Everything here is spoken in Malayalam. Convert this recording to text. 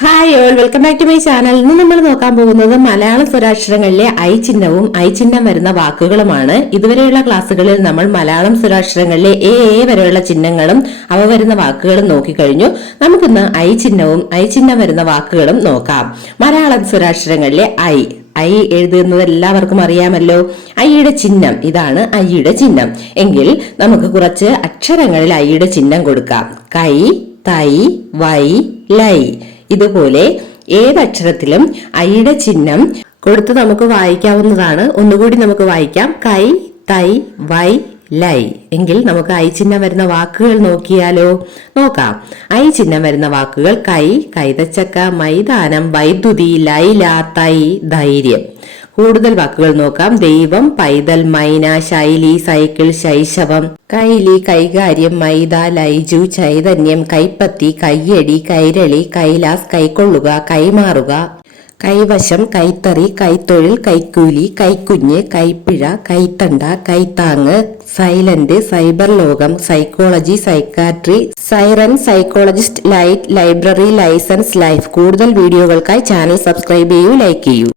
Hi all, welcome back to my channel. ഇന്ന് നമ്മൾ നോക്കാൻ പോകുന്നത് മലയാള സ്വരാക്ഷരങ്ങളിലെ ഐ ചിഹ്നവും ഐ ചിഹ്നം വരുന്ന വാക്കുകളുമാണ്. ഇതുവരെയുള്ള ക്ലാസ്സുകളിൽ നമ്മൾ മലയാളം സ്വരാക്ഷരങ്ങളിലെ എ വരെയുള്ള ചിഹ്നങ്ങളും അവ വരുന്ന വാക്കുകളും നോക്കിക്കഴിഞ്ഞു. നമുക്കിന്ന് ഐ ചിഹ്നവും ഐ ചിഹ്നം വരുന്ന വാക്കുകളും നോക്കാം. മലയാളം സ്വരാക്ഷരങ്ങളിലെ ഐ എഴുതുന്നത് എല്ലാവർക്കും അറിയാമല്ലോ. ഐയുടെ ചിഹ്നം ഇതാണ്. ഐയുടെ ചിഹ്നം എങ്കിൽ നമുക്ക് കുറച്ച് അക്ഷരങ്ങളിൽ ഐയുടെ ചിഹ്നം കൊടുക്കാം. കൈ, തൈ, വൈ, ലൈ. ഇതുപോലെ ഏതക്ഷരത്തിലും ഐയുടെ ചിഹ്നം കൊടുത്ത് നമുക്ക് വായിക്കാവുന്നതാണ്. ഒന്നുകൂടി നമുക്ക് വായിക്കാം. കൈ, തൈ, വൈ, ലൈ. എങ്കിൽ നമുക്ക് ഐ ചിഹ്നം വരുന്ന വാക്കുകൾ നോക്കിയാലോ? നോക്കാം. ഐ ചിഹ്നം വരുന്ന വാക്കുകൾ കൈ, കൈതച്ചക്ക, മൈതാനം, വൈദ്യുതി, ലൈല, തൈ, ധൈര്യം. കൂടുതൽ വാക്കുകൾ നോക്കാം. ദൈവം, പൈതൽ, മൈന, ശൈലി, സൈക്കിൾ, ശൈശവം, കൈലി, കൈകാര്യം, മൈദ, ലൈജു, ചൈതന്യം, കൈപ്പത്തി, കയ്യടി, കൈരളി, കൈലാസ്, കൈക്കൊള്ളുക, കൈമാറുക, കൈവശം, കൈത്തറി, കൈത്തൊഴിൽ, കൈക്കൂലി, കൈക്കുഞ്ഞ്, കൈപ്പിഴ, കൈത്തണ്ട, കൈത്താങ്, സൈലന്റ്, സൈബർ ലോകം, psychology, psychiatry, siren, psychologist, light, library, licence, life. കൂടുതൽ വീഡിയോകൾക്കായി ചാനൽ സബ്സ്ക്രൈബ് ചെയ്യൂ, ലൈക്ക് ചെയ്യൂ.